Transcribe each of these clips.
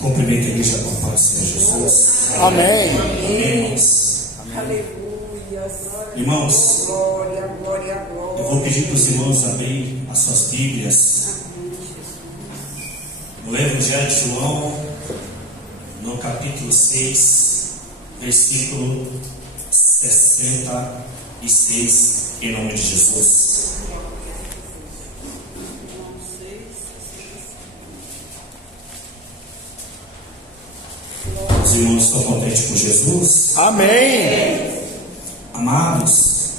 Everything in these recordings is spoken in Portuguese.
Cumprimento a igreja com a paz do Senhor Jesus. Amém. Irmãos. Aleluia. Irmãos, Glória, glória, glória. eu vou pedir para os irmãos abrir as suas Bíblias no Evangelho de João, no capítulo 6, versículo 66, em nome de Jesus. Os irmãos estão contentes com Jesus? Amém. Amados,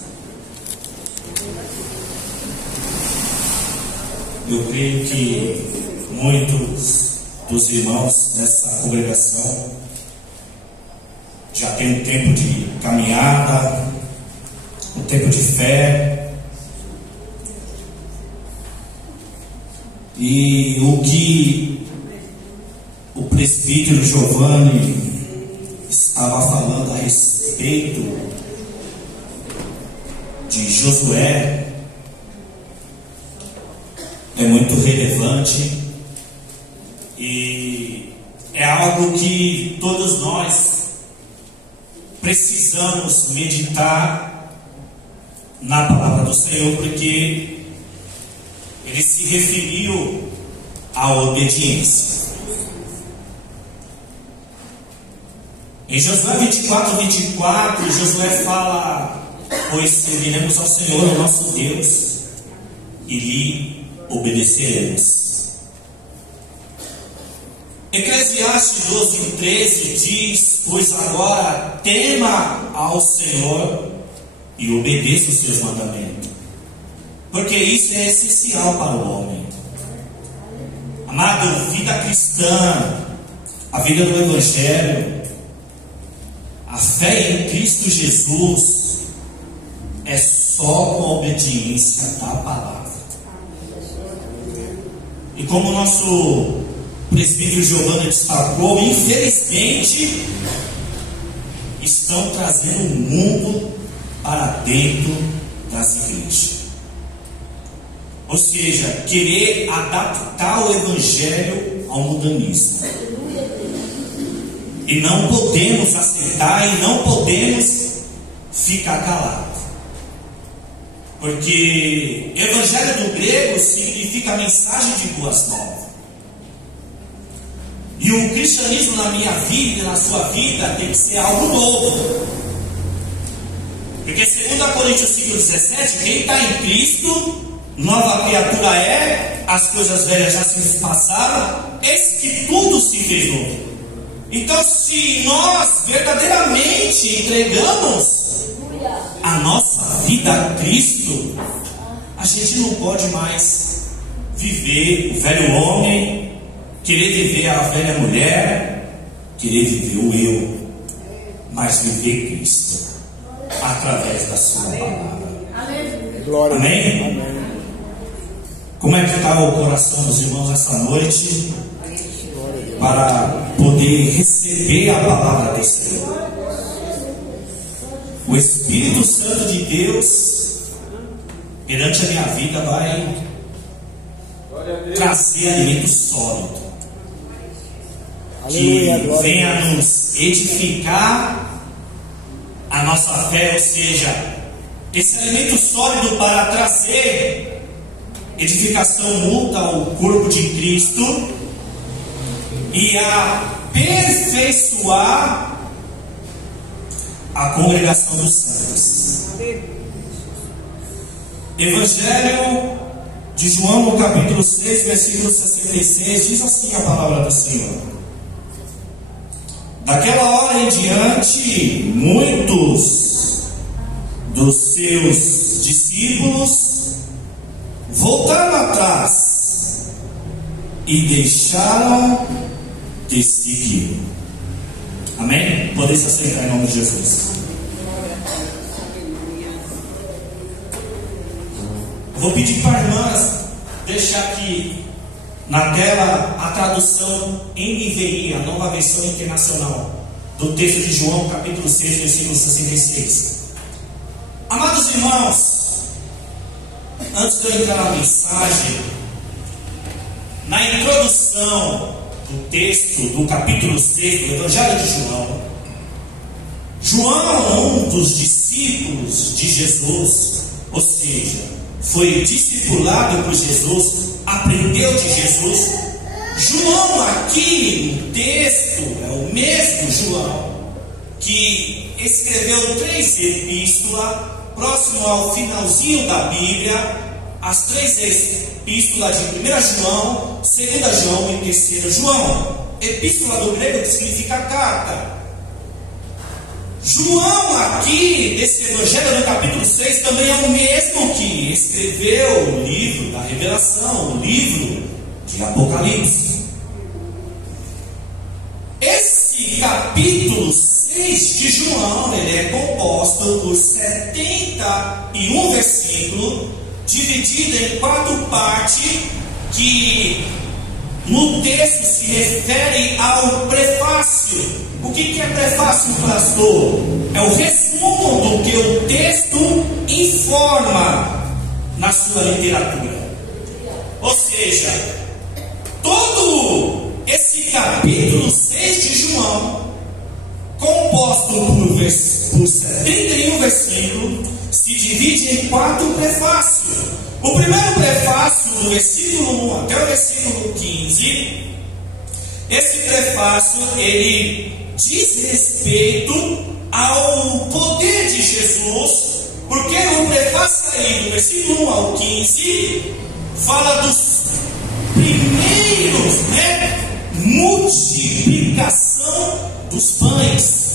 eu creio que muitos dos irmãos dessa congregação já têm um tempo de caminhada, um tempo de fé, e o que o presbítero Giovanni estava falando a respeito de Josué é muito relevante e é algo que todos nós precisamos meditar na palavra do Senhor, porque ele se referiu à obediência. Em Josué 24, Josué fala: pois serviremos ao Senhor, o nosso Deus, e lhe obedeceremos. Eclesiastes 12:13 diz: pois agora tema ao Senhor e obedeça os seus mandamentos, porque isso é essencial para o homem. Amado, vida cristã, a vida do Evangelho, a fé em Cristo Jesus é só com a obediência da palavra. E como o nosso presbítero Giovanni destacou, infelizmente estão trazendo o mundo para dentro das igrejas. Ou seja, querer adaptar o Evangelho ao mundanismo. E não podemos aceitar e não podemos ficar calados. Porque Evangelho do grego significa mensagem de boas novas. E o cristianismo na minha vida e na sua vida tem que ser algo novo. Porque 2 Coríntios 5,17, quem está em Cristo, nova criatura é, as coisas velhas já se passaram, eis que tudo se fez novo. Então, se nós verdadeiramente entregamos a nossa vida a Cristo, a gente não pode mais viver o velho homem, querer viver a velha mulher, querer viver o eu, mas viver Cristo através da sua palavra. Glória. Amém? Amém. Como é que está o coração dos irmãos essa noite para poder receber a palavra do Senhor? O Espírito Santo de Deus perante a minha vida vai trazer alimento sólido, que venha nos edificar a nossa fé, ou seja, esse alimento sólido para trazer edificação mútua ao corpo de Cristo e aperfeiçoar a congregação dos santos. Evangelho de João, no capítulo 6, versículo 66, diz assim a palavra do Senhor: daquela hora em diante, muitos dos seus discípulos voltaram atrás e deixaram de seguir. Amém? Podem se aceitar em nome de Jesus. Eu vou pedir para as irmãs deixar aqui na tela a tradução NVI, a nova versão internacional, do texto de João, capítulo 6, versículo 66. Amados irmãos, antes de eu entrar na mensagem, na introdução do texto do capítulo 6 do Evangelho de João. João, um dos discípulos de Jesus, ou seja, foi discipulado por Jesus, aprendeu de Jesus. João aqui no texto é o mesmo João que escreveu 3 epístolas, próximo ao finalzinho da Bíblia, as 3 epístolas de 1 João, 2 João e 3 João. Epístola do grego que significa carta. João aqui, desse Evangelho no capítulo 6, também é o mesmo que escreveu o livro da Revelação, o livro de Apocalipse. Esse capítulo 6 de João, ele é composto por 71 versículos, dividido em 4 partes, que no texto se refere ao prefácio. O que é prefácio, pastor? É o resumo do que o texto informa na sua literatura. Ou seja, todo esse capítulo 6 de João, composto por 71 versículos, se divide em 4 prefácios. O primeiro prefácio, do versículo 1 até o versículo 15, esse prefácio, ele diz respeito ao poder de Jesus, porque o prefácio aí, do versículo 1 ao 15, fala dos primeiros, multiplicação dos pães.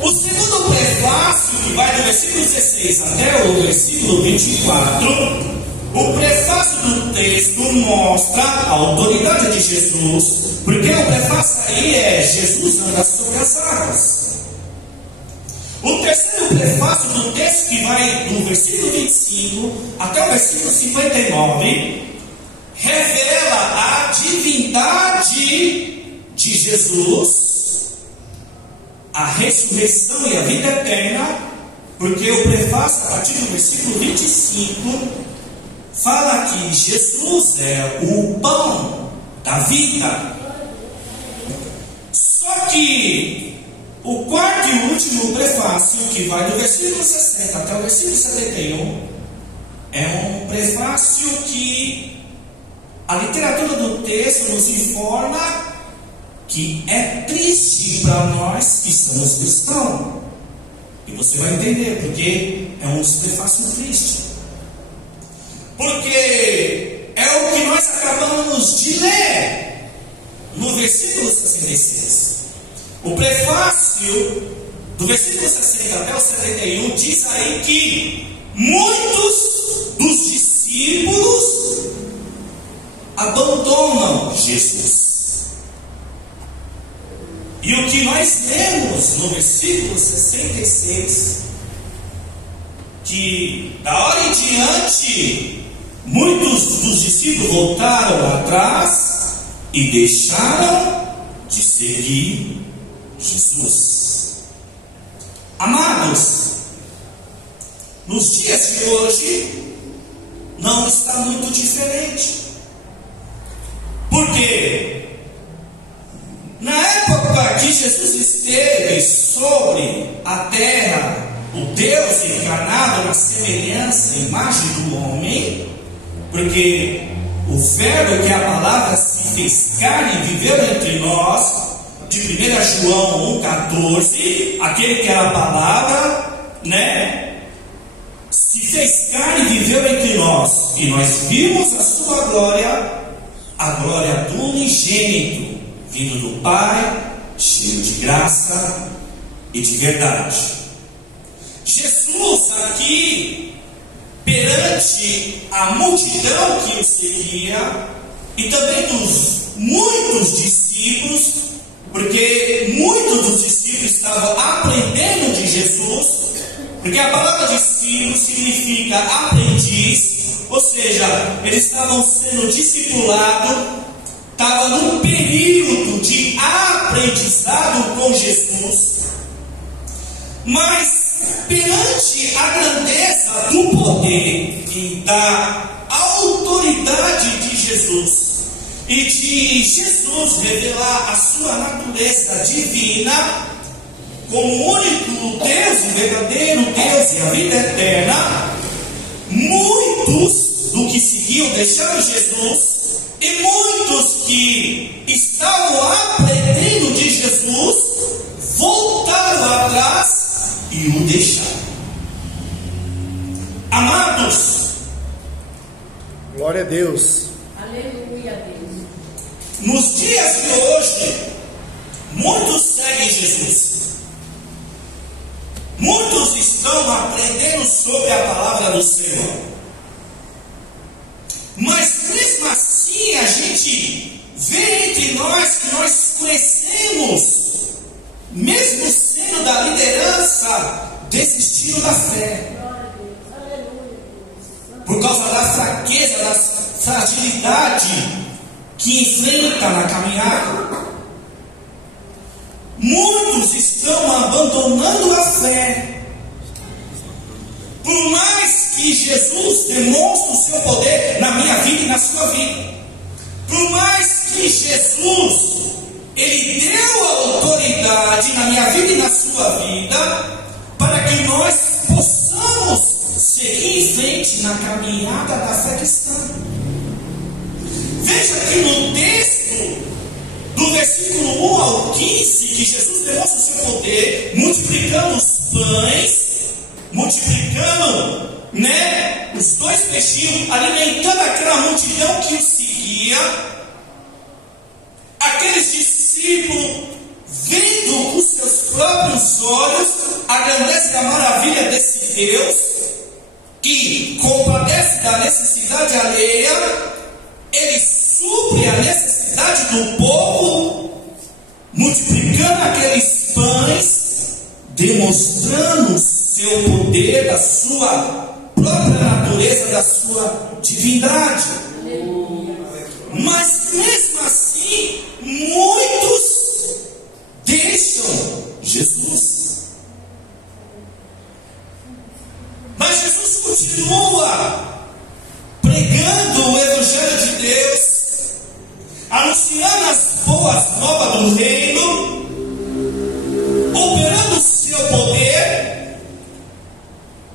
O segundo prefácio, que vai do versículo 16 até o versículo 24, o prefácio do texto mostra a autoridade de Jesus, porque o prefácio aí é Jesus anda sobre as águas. O terceiro prefácio do texto, que vai do versículo 25 até o versículo 59, revela a divindade de Jesus, a ressurreição e a vida eterna, porque o prefácio, a partir do versículo 25, fala que Jesus é o pão da vida. Só que o quarto e último prefácio, que vai do versículo 60 até o versículo 71, é um prefácio que a literatura do texto nos informa que é triste para nós que somos cristãos. E você vai entender porque é um prefácio triste. Porque é o que nós acabamos de ler no versículo 66. O prefácio do versículo 60 até o 71 diz aí que muitos dos discípulos abandonam Jesus. E o que nós lemos no versículo 66, que da hora em diante muitos dos discípulos voltaram atrás e deixaram de seguir Jesus. Amados, nos dias de hoje não está muito diferente. Por quê? Na época que Jesus esteve sobre a terra, o Deus encarnado na semelhança e imagem do homem, porque o verbo, que é a palavra, se fez carne e viveu entre nós, de 1 João 1,14, aquele que era a palavra, se fez carne e viveu entre nós, e nós vimos a sua glória, a glória do unigênito, vindo do Pai, cheio de graça e de verdade. Jesus aqui, perante a multidão que o seguia, e também dos muitos discípulos, porque muitos dos discípulos estavam aprendendo de Jesus, porque a palavra discípulo significa aprendiz, ou seja, eles estavam sendo discipulados, estava num período de aprendizado com Jesus. Mas perante a grandeza do poder e da autoridade de Jesus, e de Jesus revelar a sua natureza divina como o único Deus, o verdadeiro Deus e a vida eterna, muitos do que seguiam deixaram Jesus, e muitos que estavam aprendendo de Jesus voltaram atrás e o deixaram. Amados, Glória a Deus. Aleluia, Deus. nos dias de hoje, muitos seguem Jesus. Muitos estão aprendendo sobre a palavra do Senhor. Mas mesmo assim a gente vê entre nós que nós conhecemos, mesmo sendo da liderança, desistiram da fé. Por causa da fraqueza, da fragilidade que enfrenta na caminhada. Muitos estão abandonando a fé. Por mais que Jesus demonstre o seu poder na minha vida e na sua vida, por mais que Jesus ele deu a autoridade na minha vida e na sua vida, para que nós possamos seguir em frente na caminhada da fé cristã. Veja que no texto do versículo 1 ao 15, que Jesus demonstra o seu poder, multiplicando os pães, multiplicando, os 2 peixinhos, alimentando aquela multidão que o seguia. Aqueles discípulos, vendo com seus próprios olhos a grandeza e a maravilha desse Deus, que compadece da necessidade alheia, ele supre a necessidade do povo, multiplicando aqueles pães, demonstrando o seu poder, da sua própria natureza, da sua divindade. Mas mesmo assim, muitos deixam Jesus. Mas Jesus continua pregando o Evangelho de Deus, anunciando as boas novas do reino, operando o seu poder,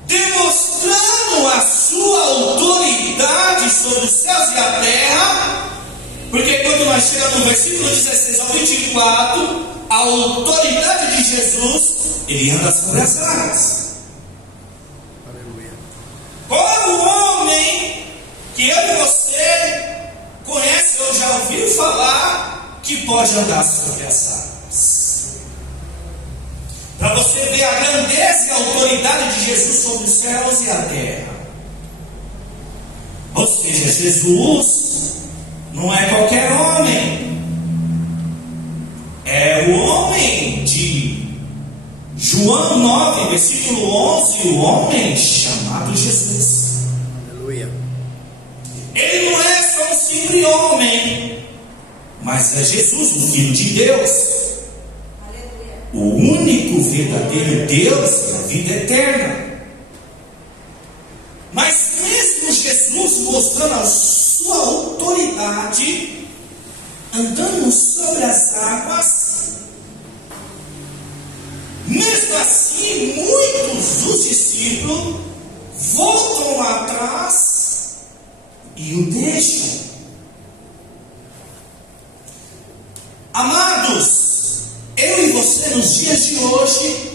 demonstrando a sua autoridade sobre os céus e a terra. Porque quando nós chegamos no versículo 16 ao 24, a autoridade de Jesus, ele anda sobre as águas. Qual é o homem que eu e você conhece ou já ouviu falar que pode andar sobre as águas? Para você ver a grandeza e a autoridade de Jesus sobre os céus e a terra. Ou seja, Jesus não é qualquer homem. É o homem de João 9, versículo 11, o homem chamado Jesus. Aleluia. Ele não é só um simples homem, mas é Jesus, o Filho de Deus, o único verdadeiro Deus e a vida eterna. Mas mesmo Jesus mostrando a sua autoridade, andando sobre as águas, mesmo assim, muitos dos discípulos voltam atrás e o deixam. Amados, eu e você nos dias de hoje,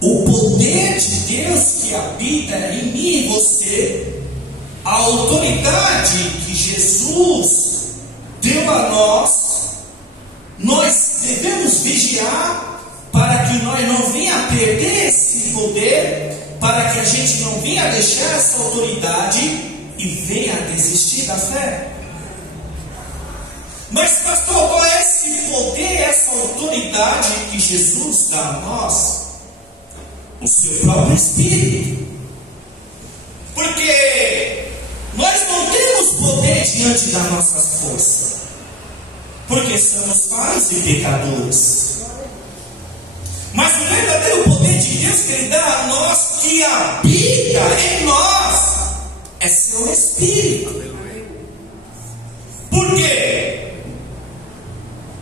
o poder de Deus que habita em mim e você, a autoridade que Jesus deu a nós devemos vigiar para que nós não venha a perder esse poder, para que a gente não venha a deixar essa autoridade e venha a desistir da fé. Mas pastor, qual é esse poder, essa autoridade que Jesus dá a nós? O seu próprio Espírito. Porque nós não temos poder diante das nossas forças, porque somos falhos e pecadores. Mas o verdadeiro poder de Deus que Ele dá a nós, que habita em nós, é seu Espírito. Por quê?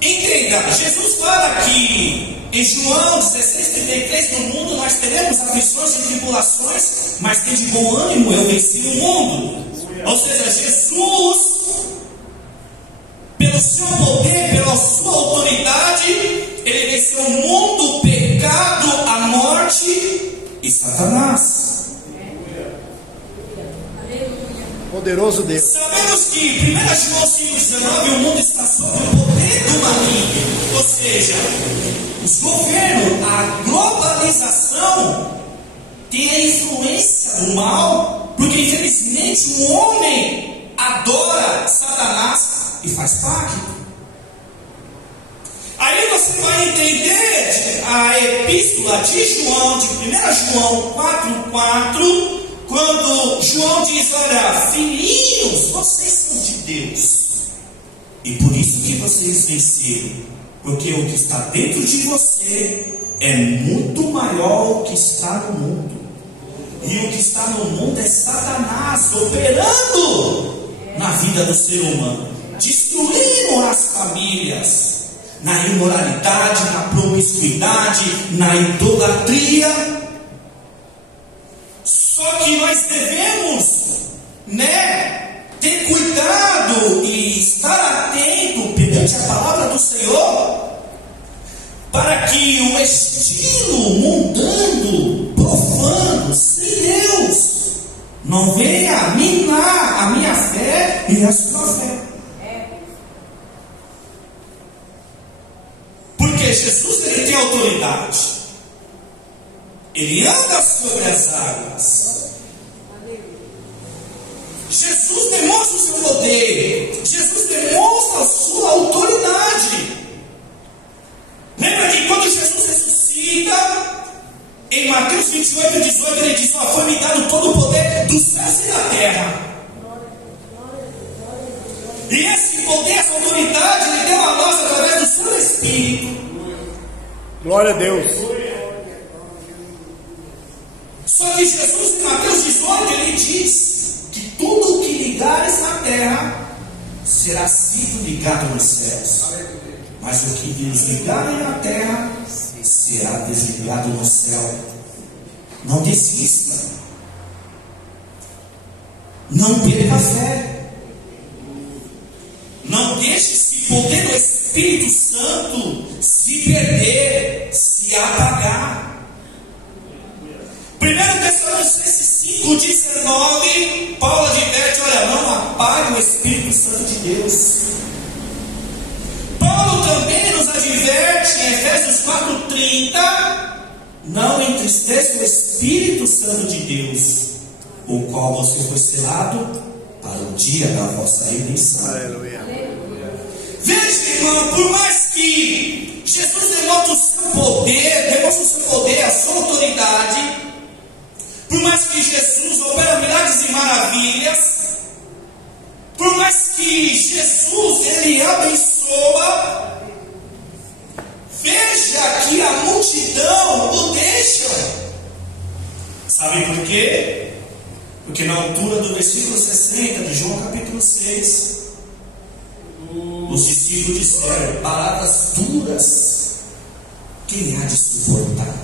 Entenda, Jesus fala que em João 16:33, no mundo nós teremos aflições e tribulações, mas tem de bom ânimo, eu venci o mundo. Ou seja, Jesus, pelo seu poder, pela sua autoridade, ele venceu o mundo, o pecado, a morte e Satanás. Poderoso Deus. Sabemos que 1 João 5,19, o mundo está sob o poder do maligno. Ou seja, os governos, a globalização tem a influência do mal, porque infelizmente o homem adora Satanás e faz pacto. Aí você vai entender a epístola de João, de 1 João 4,4, quando João diz: olha, filhinhos, vocês são de Deus, e por isso que vocês venceram, porque o que está dentro de você é muito maior do que está no mundo, e o que está no mundo é Satanás operando na vida do ser humano, destruindo as famílias, na imoralidade, na promiscuidade, na idolatria. Só que nós devemos, ter cuidado e estar atento perante a palavra do Senhor, para que o estilo mundano, profano, sem Deus, não venha minar a minha fé e a sua fé. Porque Jesus, ele tem autoridade, ele anda sobre as águas. Jesus demonstra o seu poder, Jesus demonstra a sua autoridade. Lembra que quando Jesus ressuscita, em Mateus 28:18, ele diz: foi-me dado todo o poder dos céus e da terra. E esse poder, essa autoridade, ele deu a nós através do seu Espírito. Glória a Deus. Só que Jesus, em Mateus 18, ele diz que tudo que ligares na terra será sido ligado nos céus, mas o que desligarem na terra será desligado no céu. Não desista, não perca a fé, não deixe esse poder do Espírito Santo se perder, se apagar. 1 Tessalonicenses 5:19, Paulo adverte: olha, não apague o Espírito Santo de Deus. Paulo também nos adverte em Efésios 4:30: não entristeça o Espírito Santo de Deus, o qual você foi selado para o dia da vossa redenção. Aleluia. Veja, irmão, por mais que Jesus demonstre o seu poder, a sua autoridade, por mais que Jesus opera milagres e maravilhas, por mais que Jesus, ele abençoa, veja que a multidão o deixa. Sabe por quê? Porque na altura do versículo 60 de João capítulo 6, os discípulos disseram: palavras duras, quem há de suportar?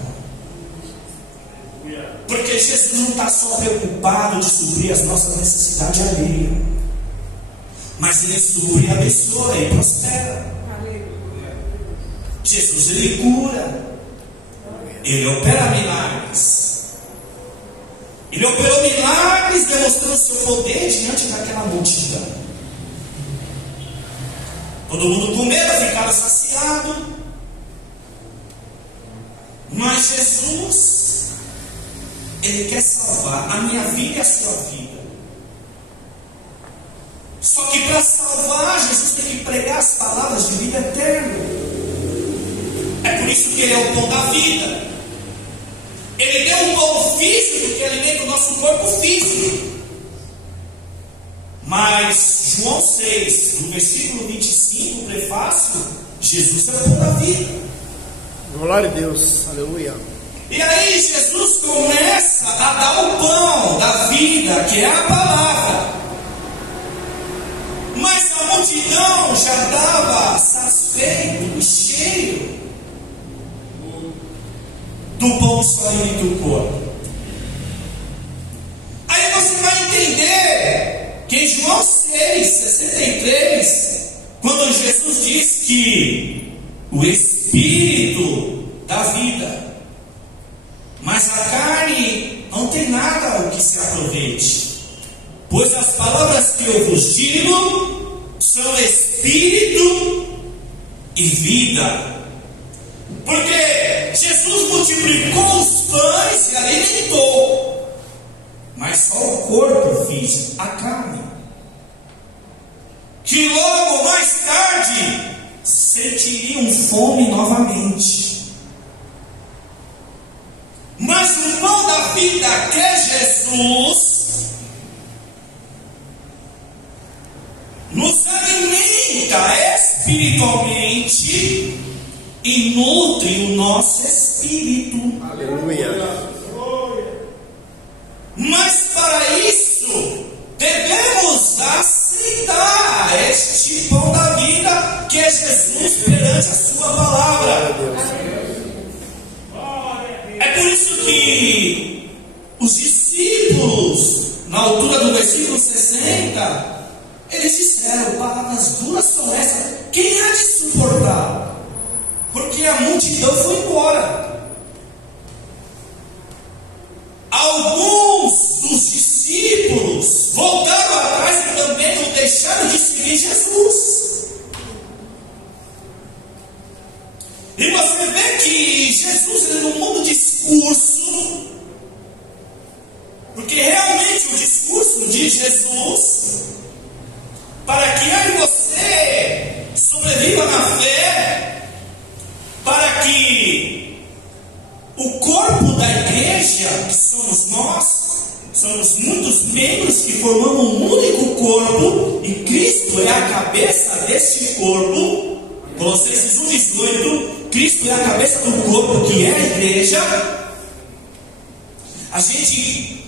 Porque Jesus não está só preocupado de suprir as nossas necessidades alheias, mas ele supre, abençoa e prospera. Jesus, ele cura, ele opera milagres. Ele operou milagres, demonstrando o seu poder diante daquela multidão. Todo mundo com medo, ficava saciado. Mas Jesus, ele quer salvar a minha vida e a sua vida. Só que para salvar, Jesus tem que pregar as palavras de vida eterna. É por isso que ele é o pão da vida. Ele deu um pão físico que alimenta o nosso corpo físico. Mas João 6, no versículo 25, o prefácio, Jesus é o pão da vida. Glória a Deus. Aleluia. E aí Jesus começa a dar o pão da vida, que é a palavra. Mas Mas a multidão já estava satisfeito e cheio do pão sólido do corpo. Aí você vai entender que em João 6,63, quando Jesus diz que o Espírito dá vida, mas a carne não tem nada o que se aproveite. Pois as palavras que eu vos digo são Espírito e vida. Porque Jesus multiplicou os pães e alimentou, mas só o corpo fez a carne, que logo mais tarde sentiriam fome novamente. Mas o pão da vida, que é Jesus, nos alimenta espiritualmente e nutre o nosso espírito. Aleluia. Mas para isso devemos aceitar este pão da vida, que é Jesus, perante a sua palavra. É por isso que os discípulos, na altura do versículo 60, eles disseram: palavras duras são essas, quem há de suportar? Porque a multidão foi embora. Alguns dos discípulos voltaram atrás e também não deixaram de seguir Jesus. E você vê que Jesus, ele não muda o discurso, porque realmente o discurso de Jesus, para que eu e você sobreviva na fé, para que o corpo da igreja, que somos nós, somos muitos membros que formamos um único corpo, e Cristo é a cabeça deste corpo. Colossenses 1,18, Cristo é a cabeça do corpo, que é a igreja. A gente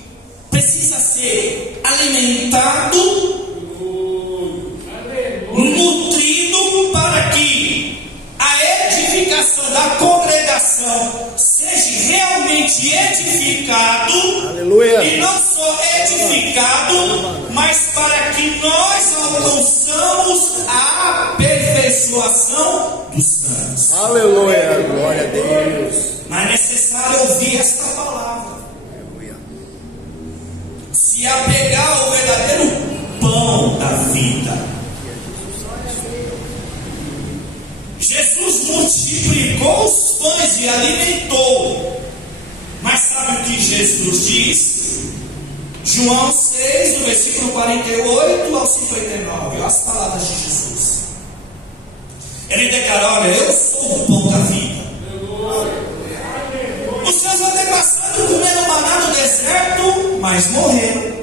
precisa ser alimentado, nutrido, para que a edificação da congregação seja realmente edificado. Aleluia. E não só edificado, mas para que nós alcançamos a aperfeiçoação dos santos. Aleluia. Glória a Deus. Mas é necessário ouvir esta palavra, Aleluia. se apegar ao verdadeiro pão da vida. Jesus multiplicou os pães e alimentou. Mas sabe o que Jesus diz? João 6, do versículo 48 ao 59. Olha as palavras de Jesus. Ele declarou: olha, eu sou o pão da vida. Os seus antepassados comeram maná no deserto, mas morreram.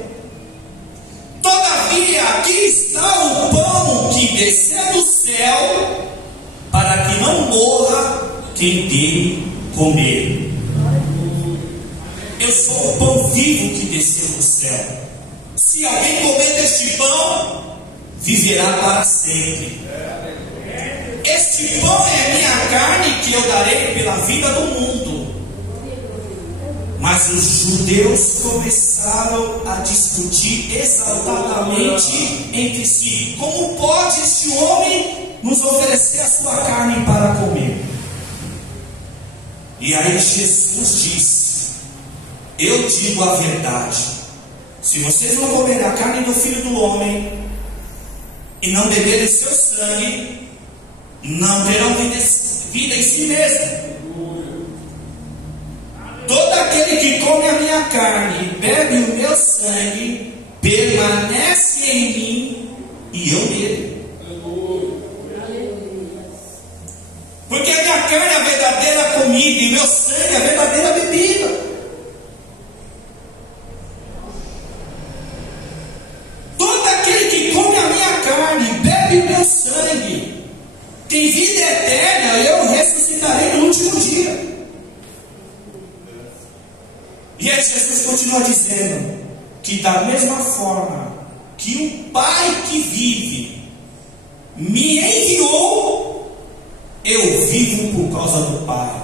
Todavia, aqui está o pão que desceu do céu, para que não morra quem dele comer. Eu sou o pão vivo que desceu do céu. Se alguém comer deste pão, viverá para sempre. Este pão é a minha carne, que eu darei pela vida do mundo. Mas os judeus começaram a discutir exaltadamente entre si: como pode este homem nos oferecer a sua carne para comer? E aí Jesus disse: eu digo a verdade, se vocês não comerem a carne do Filho do Homem e não beberem seu sangue, não terão vida em si mesmo. Todo aquele que come a minha carne e bebe o meu sangue permanece em mim e eu nele. Porque a minha carne é a verdadeira comida e meu sangue é a verdadeira bebida. Todo aquele que come a minha carne e bebe o meu sangue tem vida eterna, eu ressuscitarei no último dia. E aí Jesus continua dizendo que da mesma forma que o Pai que vive me enviou, eu vivo por causa do Pai.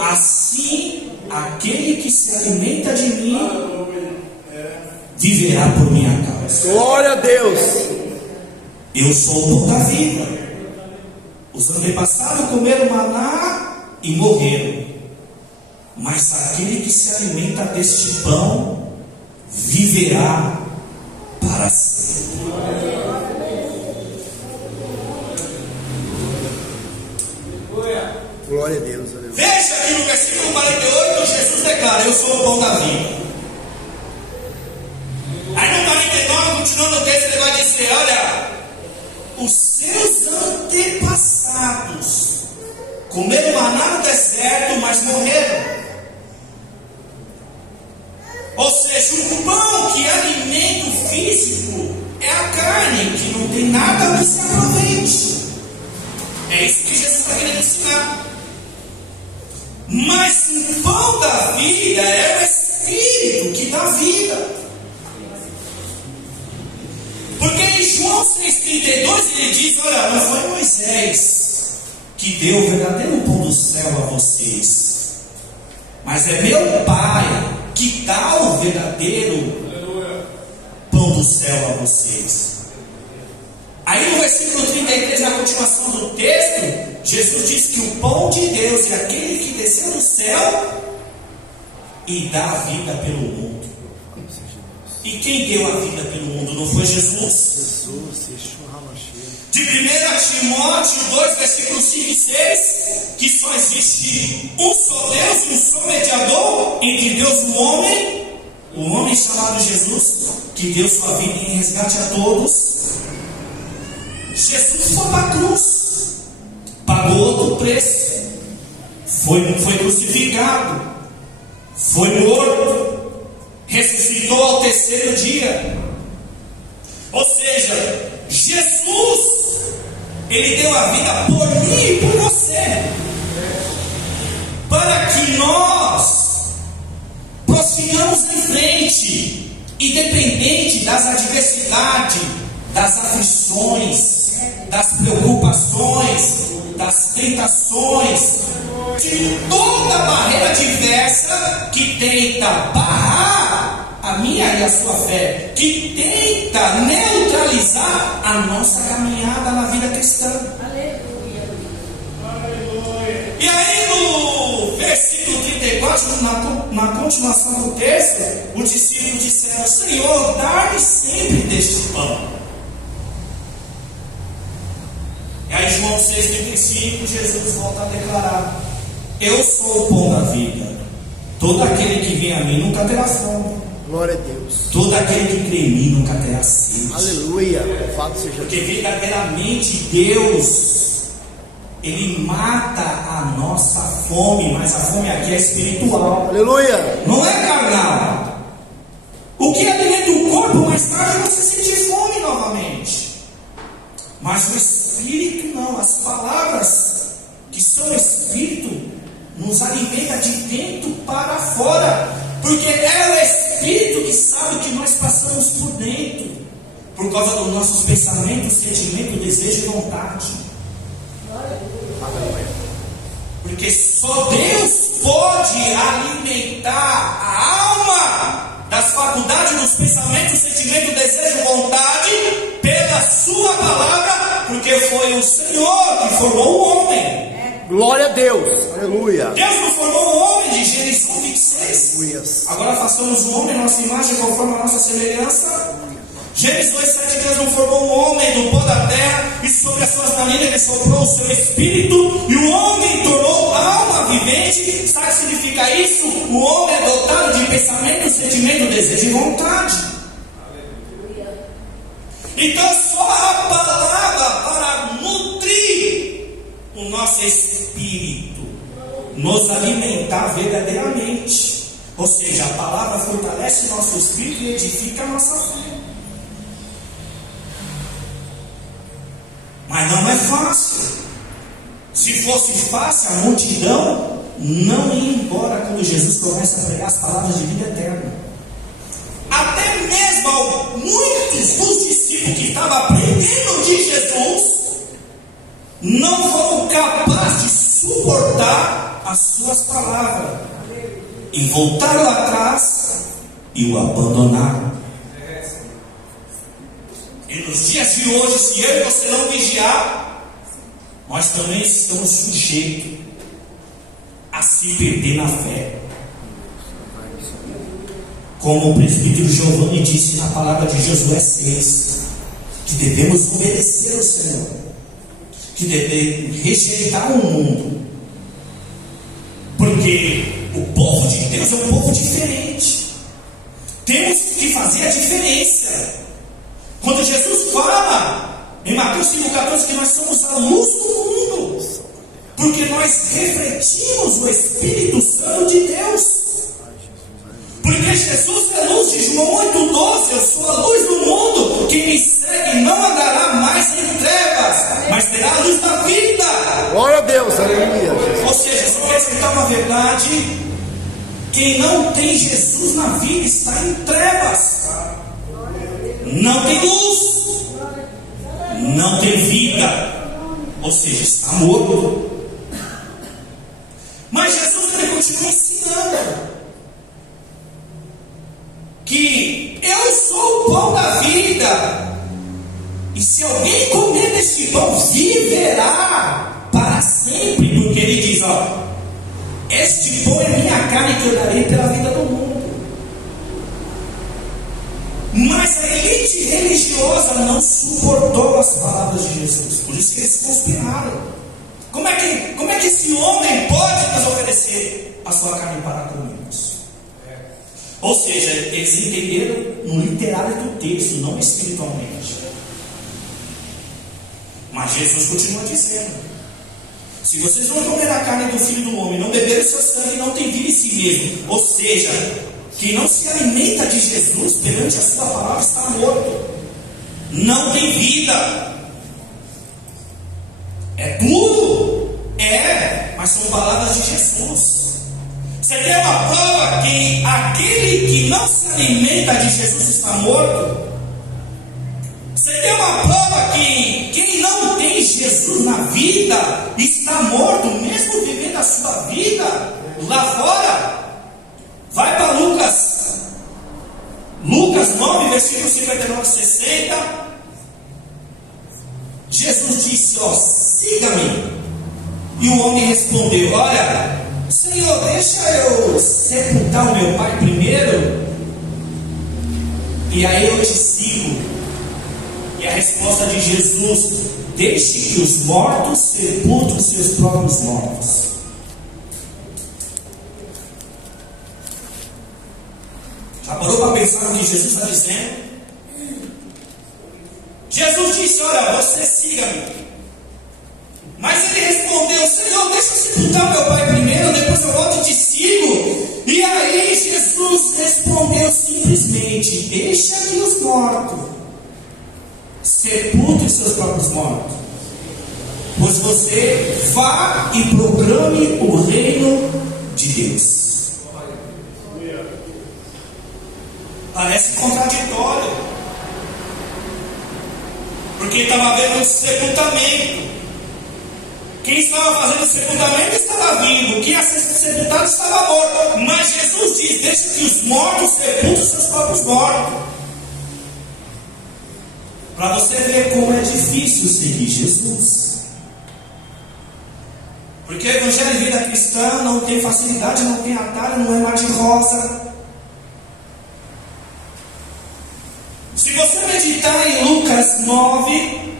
Assim, aquele que se alimenta de mim viverá por minha causa. Glória a Deus. Eu sou o pão da vida. Os antepassados comeram maná e morreram. Mas aquele que se alimenta deste pão viverá para sempre. Glória a Deus. Aleluia. Veja aqui no versículo 48, Jesus declara: eu sou o pão da vida. Aí no 49, continuando o texto, ele vai dizer: olha, os seus antepassados comeram maná no deserto, mas morreram. Ou seja, o pão que alimenta o físico é a carne, que não tem nada que se aproveite. É isso que Jesus está querendo ensinar. Mas o pão da vida é o Espírito que dá vida. Porque em João 6,32 ele diz: olha, não foi Moisés que deu o verdadeiro pão do céu a vocês, mas é meu Pai que dá o verdadeiro pão do céu a vocês. Aí no versículo 33, na continuação do texto, Jesus diz que o pão de Deus é aquele que desceu do céu e dá a vida pelo mundo. E quem deu a vida pelo mundo não foi Jesus? De 1 Timóteo 2, versículos 5 e 6, que só existe um só Deus e um só mediador entre Deus e o homem chamado Jesus, que deu sua vida em resgate a todos. Jesus foi para a cruz, pagou outro preço, foi crucificado, foi morto, ressuscitou ao terceiro dia. Ou seja, Jesus, ele deu a vida por mim e por você, para que nós prossigamos em frente, independente das adversidades, das aflições, das preocupações, das tentações, de toda barreira diversa que tenta barrar a minha e a sua fé, que tenta neutralizar a nossa caminhada na vida cristã. Aleluia. E aí no versículo 34, na continuação do texto, os discípulos disseram: Senhor, dá-me sempre deste pão. E aí João 6,35, Jesus volta a declarar: eu sou o pão da vida. Todo aquele que vem a mim nunca terá fome. Glória a Deus. Todo aquele que crê em mim nunca terá sede. Aleluia. Louvado seja Porque Deus. verdadeiramente Deus, Ele mata a nossa fome, mas a fome aqui é espiritual. Aleluia. Não é carnal. O que alimenta o corpo, mais tarde você sentir fome novamente. Mas o Espírito não. As palavras que são Espírito nos alimenta de dentro para fora. Porque é o Espírito que sabe o que nós passamos por dentro, por causa dos nossos pensamentos, sentimento, desejo e vontade. Porque só Deus pode alimentar a alma das faculdades dos pensamentos, sentimento, desejo e vontade pela sua palavra, porque foi o Senhor que formou o homem. Glória a Deus. Aleluia. Deus não formou o homem de Gênesis 1:26. Aleluia. Agora façamos o homem, nossa imagem, conforme a nossa semelhança. Gênesis 2:7, Deus não formou o homem do pó da terra, e sobre as suas narinas ele soprou o seu espírito, e o homem tornou alma vivente. Sabe o que significa isso? O homem é dotado de pensamento, sentimento, desejo e vontade. Então só a palavra para nutrir o nosso espírito, nos alimentar verdadeiramente. Ou seja, a palavra fortalece o nosso espírito e edifica a nossa fé. Mas não é fácil. Se fosse fácil, a multidão não ia embora quando Jesus começa a pregar as palavras de vida eterna. Até mesmo muitos dos discípulos que estavam aprendendo de não foram capazes de suportar as suas palavras e voltaram atrás e o abandonaram. E nos dias de hoje, se eu e você não vigiar, nós também estamos sujeitos a se perder na fé. Como o presbítero Giovanni disse na palavra de Josué 6, que devemos obedecer ao Senhor, que devemos rejeitar o mundo, porque o povo de Deus é um povo diferente. Temos que fazer a diferença. Quando Jesus fala em Mateus 5,14 que nós somos a luz do mundo, porque nós refletimos o Espírito Santo de Deus. Porque Jesus é luz, de João 8,12, eu sou a luz do mundo, quem me segue não andará mais em trevas, mas terá a luz da vida. Glória a Deus, aleluia. Ou seja, se quer aceitar uma verdade, quem não tem Jesus na vida está em trevas, não tem luz, não tem vida, ou seja, está morto. Mas Jesus ele continua ensinando que eu sou o pão da vida, e se alguém comer deste pão viverá para sempre, porque ele diz, este pão é minha carne que eu darei pela vida do mundo. Mas a elite religiosa não suportou as palavras de Jesus, por isso que eles conspiraram. Como é que esse homem pode nos oferecer a sua carne para comermos? Ou seja, eles entenderam no literário do texto, não espiritualmente. Mas Jesus continua dizendo: se vocês não comer a carne do Filho do Homem, não beber o seu sangue, não tem vida em si mesmo. Ou seja, quem não se alimenta de Jesus perante a sua palavra está morto, não tem vida. É duro, mas são palavras de Jesus. Você tem uma prova que aquele que não se alimenta de Jesus está morto? Você tem uma prova que quem não tem Jesus na vida está morto, mesmo vivendo a sua vida lá fora? Vai para Lucas 9, versículo 59 e 60. Jesus disse: siga-me. E o homem respondeu: olha, Senhor, deixa eu sepultar o meu pai primeiro, e aí eu te sigo. E a resposta de Jesus: deixe que os mortos sepultem os seus próprios mortos. Já parou para pensar no que Jesus está dizendo? Jesus disse: olha, você siga-me. Mas ele respondeu: Senhor, deixa eu sepultar meu pai primeiro, depois eu volto e te sigo. E aí Jesus respondeu simplesmente: deixa que os mortos sepultem seus próprios mortos, pois você vá e proclame o reino de Deus. Parece contraditório, porque estava havendo um sepultamento. Quem estava fazendo o sepultamento estava vivo, quem ia ser sepultado estava morto. Mas Jesus diz: deixa que os mortos sepultem seus próprios mortos. Para você ver como é difícil seguir Jesus. Porque o evangelho de vida cristã não tem facilidade, não tem atalho, não é mar de rosa. Se você meditar em Lucas 9,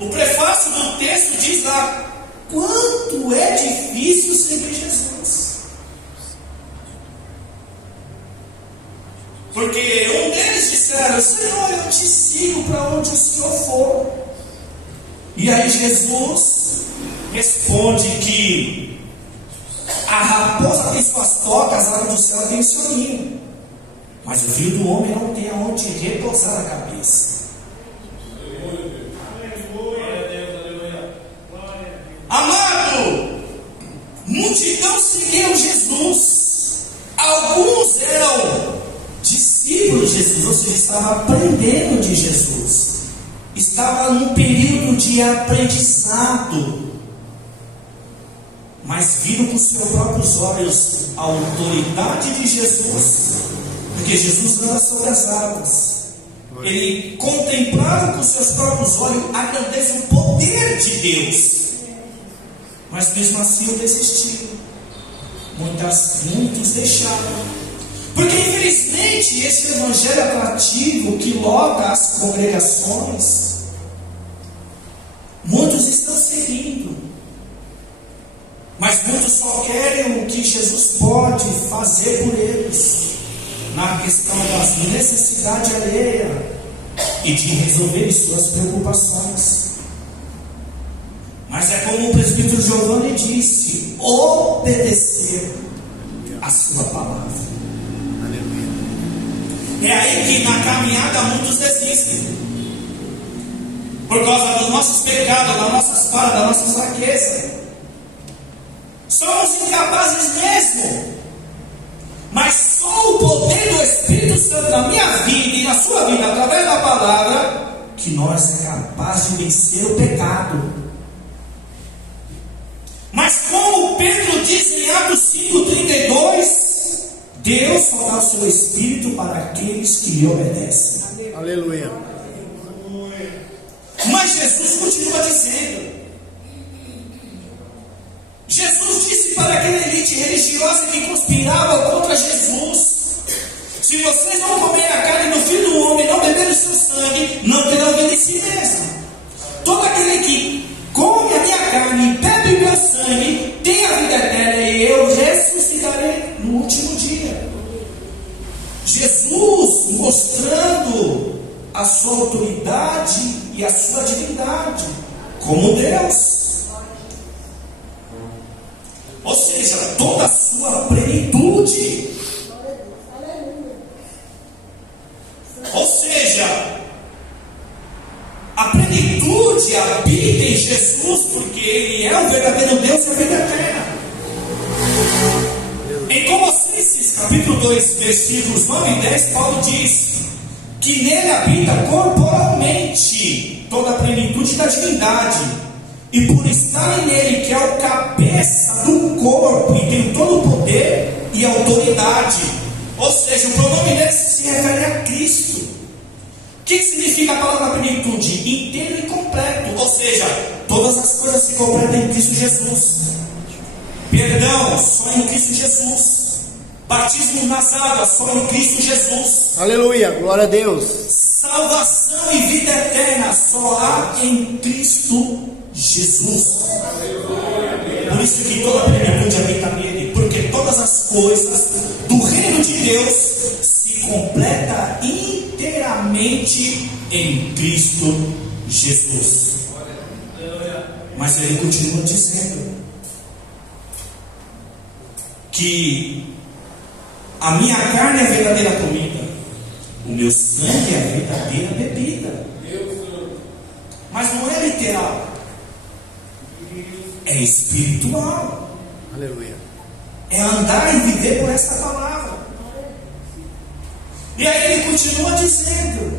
o prefácio do texto diz lá quanto é difícil seguir Jesus. Porque um deles disseram: Senhor, eu te sigo para onde o Senhor for. E aí Jesus responde que a raposa tem suas tocas, as aves do céu tem o seu ninho, mas o Filho do Homem não tem aonde repousar a cabeça. Amado, multidão seguiu Jesus. Alguns eram discípulos de Jesus, ou seja, estavam aprendendo de Jesus. estava num período de aprendizado, mas viram com seus próprios olhos a autoridade de Jesus, porque Jesus anda sobre as águas. Ele contemplava com seus próprios olhos a grandeza e o poder de Deus, mas mesmo assim eu desisti. Muitos deixaram, porque infelizmente esse evangelho atrativo que lota as congregações, muitos estão seguindo, mas muitos só querem o que Jesus pode fazer por eles, na questão da necessidade alheia e de resolver suas preocupações. Mas é como o presbítero Giovanni disse: obedecer a sua palavra. É aí que na caminhada muitos desistem, por causa dos nossos pecados, das nossas falhas, da nossa fraqueza. Somos incapazes mesmo, mas só o poder do Espírito Santo na minha vida e na sua vida, através da palavra, que nós é capaz de vencer o pecado. Mas como Pedro diz em Atos 5,32, Deus só dá o seu Espírito para aqueles que lhe obedecem. Aleluia. Mas Jesus continua dizendo, Jesus disse para aquela elite religiosa que conspirava contra Jesus: se vocês não comerem a carne do Filho do Homem, não beberem o seu sangue, não terão vida em si mesmo. Todo aquele que come a minha carne e bebe o meu sangue tem a vida eterna, e eu ressuscitarei no último dia. Jesus mostrando a sua autoridade e a sua divindade como Deus, ou seja, toda a sua plenitude. Ou seja, a plenitude habita em Jesus, porque Ele é o verdadeiro Deus e a vida eterna. Em Colossenses capítulo 2, versículos 9 e 10, Paulo diz que nele habita corporalmente toda a plenitude da divindade, e por estar nele, que é o cabeça do corpo e tem todo o poder e autoridade. Ou seja, o pronome dele se refere a Cristo. O que significa a palavra plenitude? Inteiro e completo. Ou seja, todas as coisas se completam em Cristo Jesus. Perdão, só em Cristo Jesus. Batismo nas águas, só em Cristo Jesus. Aleluia, glória a Deus. Salvação e vida eterna só há em Cristo Jesus. Por isso que toda a plenitude habita nele, porque todas as coisas do reino de Deus se completa inteiramente em Cristo Jesus. Mas ele continua dizendo que a minha carne é a verdadeira comida, o meu sangue é a verdadeira bebida. Mas não é literal, é espiritual. Aleluia. É andar e viver por essa palavra. E aí ele continua dizendo: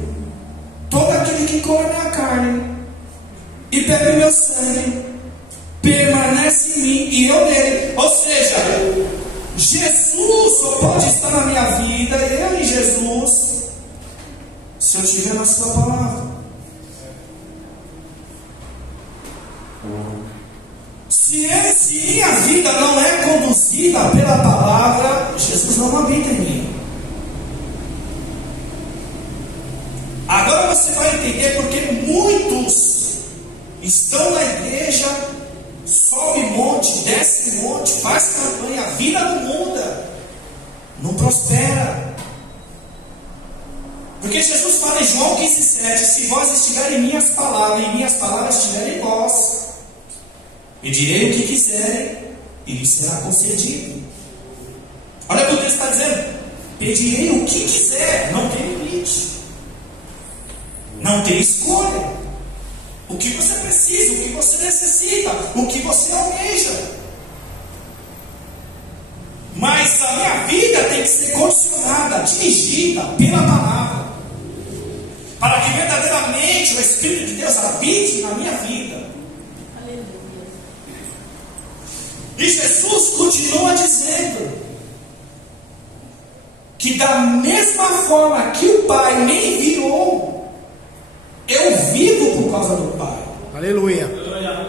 todo aquele que come minha carne e bebe meu sangue permanece em mim e eu nele. Ou seja, Jesus só pode estar na minha vida, eu em Jesus, se eu estiver na sua palavra. Se minha vida não é conduzida pela palavra, Jesus não habita em mim. Agora você vai entender porque muitos estão na igreja, sobe monte, desce monte, faz campanha, a vida não muda, não prospera. Porque Jesus fala em João 15,7: se vós estiverem em minhas palavras, e minhas palavras estiverem em vós, pedirei o que quiserem e lhes será concedido. Olha o que o texto está dizendo: pedirei o que quiser, não tem limite, não tem escolha. O que você precisa, o que você necessita, o que você almeja. Mas a minha vida tem que ser condicionada, dirigida pela palavra, para que verdadeiramente realmente o Espírito de Deus habite na minha vida. Aleluia. E Jesus continua dizendo que da mesma forma que o Pai me enviou, eu vivo por causa do Pai. Aleluia.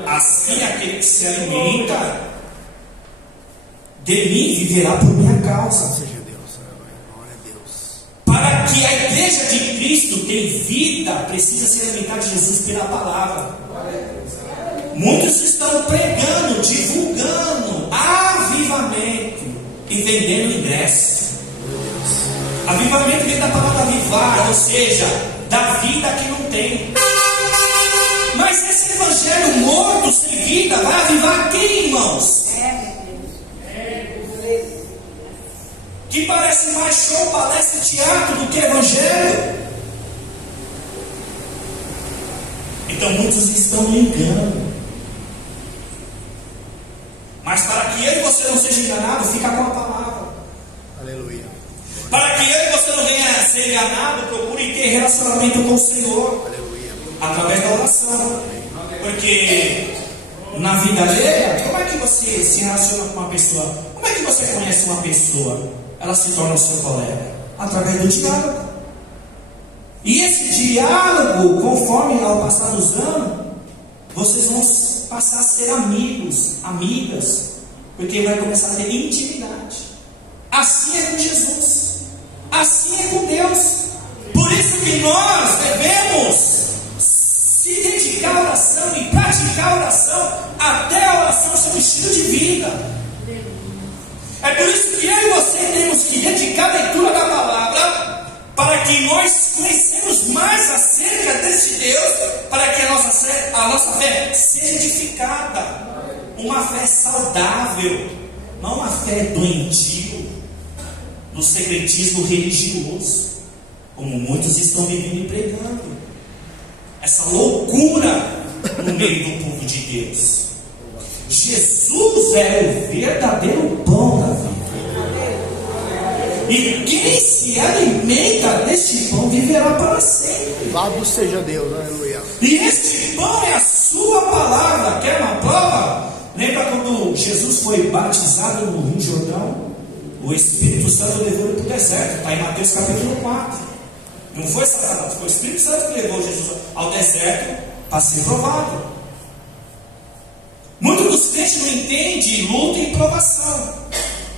Assim aquele que se alimenta de mim viverá por minha causa. Seja Deus. Glória a Deus. Para que a igreja de Cristo tenha vida, precisa se alimentar de Jesus pela palavra. Muitos estão pregando, divulgando avivamento e vendendo ingresso. Avivamento vem da palavra avivar, ou seja, da vida que não tem. Mas esse evangelho morto, sem vida, vai avivar quem, irmãos? Que parece mais show, palestra e teatro do que evangelho. Então muitos estão me enganando. Mas para que eu e você não seja enganado, fica com a palavra. Aleluia. Para que eu e você não venha a ser enganado, procure ter relacionamento com o Senhor. Aleluia. Através da oração. Porque na vida alheia, como é que você se relaciona com uma pessoa? Como é que você conhece uma pessoa? Ela se torna o seu colega através do diálogo. E esse diálogo, conforme ao passar dos anos, vocês vão passar a ser amigos, amigas, porque vai começar a ter intimidade. Assim é com Jesus, assim é com Deus. Por isso que nós devemos se dedicar à oração e praticar a oração, até a oração ser um estilo de vida. É por isso que eu e você temos que dedicar a leitura da palavra, para que nós conhecemos mais acerca desse Deus, para que a nossa fé seja edificada. Uma fé saudável, não uma fé doentia, no secretismo religioso, como muitos estão vivendo e pregando. Essa loucura no meio do povo de Deus. Jesus é o verdadeiro pão da vida. E quem se alimenta deste pão viverá para sempre. Louvado seja Deus. Aleluia. E este pão é a sua palavra. Quer uma prova? Lembra quando Jesus foi batizado no Rio Jordão? O Espírito Santo levou ele para o deserto. Está em Mateus capítulo 4. Não foi Satanás, foi o Espírito Santo que levou Jesus ao deserto para ser provado. Muitos dos crentes não entendem luta e provação.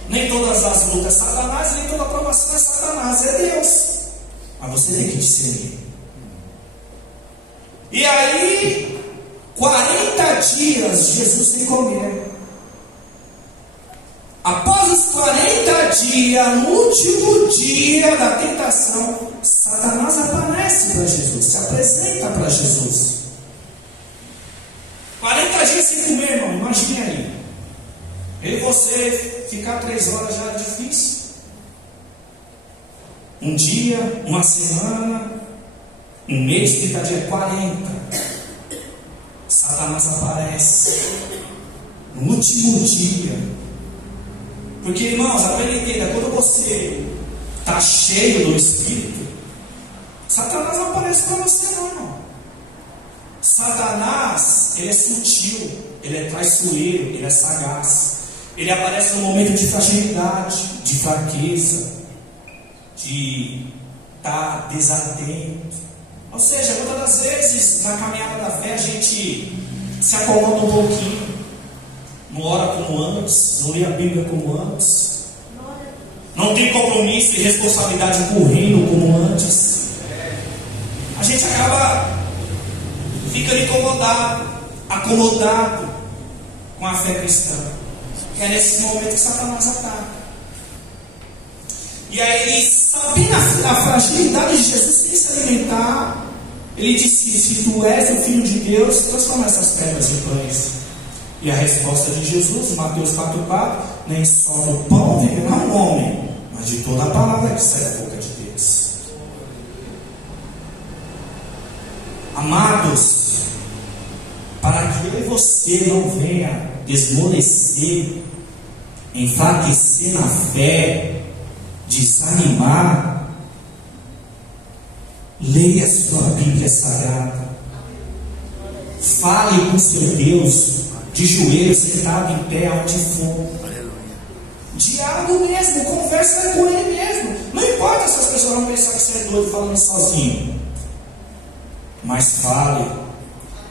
Nem todas as lutas é Satanás, nem toda provação é Satanás, é Deus. Mas você tem que discernir. E aí, 40 dias Jesus sem comer. Após os 40 dias, no último dia da tentação, Satanás aparece para Jesus, se apresenta para Jesus. 40 dias sem comer, irmão, imagine aí. Eu e você ficar 3 horas já é difícil. Um dia, uma semana, um mês, 30 dias, 40. Satanás aparece no último dia. Porque, irmãos, apenas entenda, quando você está cheio do Espírito, Satanás não aparece para você não, irmão. Satanás, ele é sutil, ele é traiçoeiro, ele é sagaz. Ele aparece no momento de fragilidade, de fraqueza, de estar desatento. Ou seja, muitas das vezes, na caminhada da fé, a gente se acomoda um pouquinho. Não ora como antes, não lê a Bíblia como antes, não tem compromisso e responsabilidade com o reino como antes. A gente acaba ficando acomodado com a fé cristã. É nesse momento que Satanás ataca. E aí ele, sabendo a fragilidade de Jesus, sem se alimentar, ele disse: se tu és o Filho de Deus, transforma essas pedras em pães. E a resposta de Jesus, Mateus 4,4: nem só do pão viverá o homem, mas de toda a palavra que sai da boca de Deus. Amados, para que eu e você não venha desmolecer, enfraquecer na fé, desanimar, Leia a sua Bíblia Sagrada. Fale com seu Deus de joelhos, sentado em pé, onde for. Diálogo mesmo, conversa com Ele mesmo. Não importa se as pessoas vão pensar que você é doido falando sozinho. Mas fale.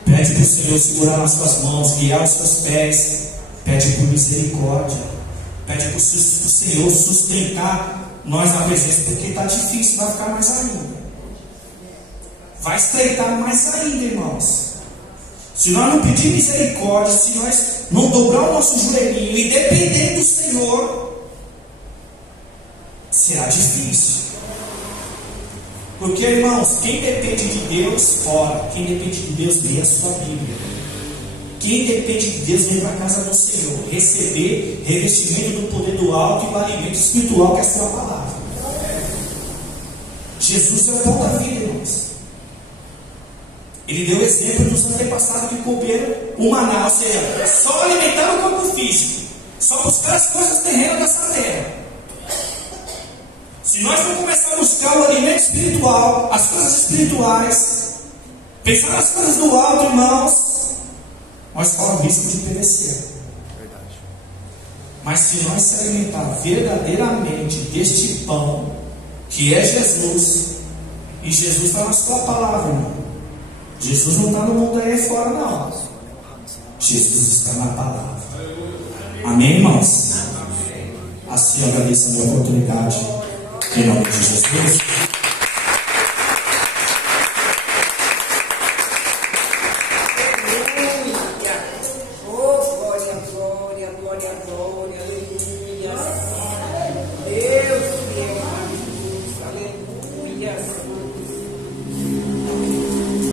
Pede para o Senhor segurar nas suas mãos, guiar os seus pés. Pede por misericórdia. Pede para o Senhor sustentar nós na presença, porque está difícil, vai ficar mais ainda. Vai estreitar mais ainda, irmãos. Se nós não pedir misericórdia, se nós não dobrar o nosso joelhinho e depender do Senhor, será difícil. Porque, irmãos, quem depende de Deus, ora. Quem depende de Deus, lê a sua Bíblia. Quem depende de Deus, vem para a casa do Senhor, receber revestimento do poder do alto e do alimento espiritual, que é a sua palavra. Jesus é o pão da vida, irmãos. Ele deu exemplo dos antepassados que comeram o maná, ou seja, só alimentaram o corpo físico, só buscar as coisas terrenas dessa terra. Se nós não começarmos a buscar o alimento espiritual, as coisas espirituais, pensar nas coisas do alto, irmãos, nós corremos o risco de perecer. Mas se nós se alimentar verdadeiramente deste pão, que é Jesus, e Jesus está na sua palavra, irmão. Jesus não está no mundo aí fora, não. Jesus está na palavra. Amém, irmãos? Assim eu agradeço a minha oportunidade. Em nome de Jesus.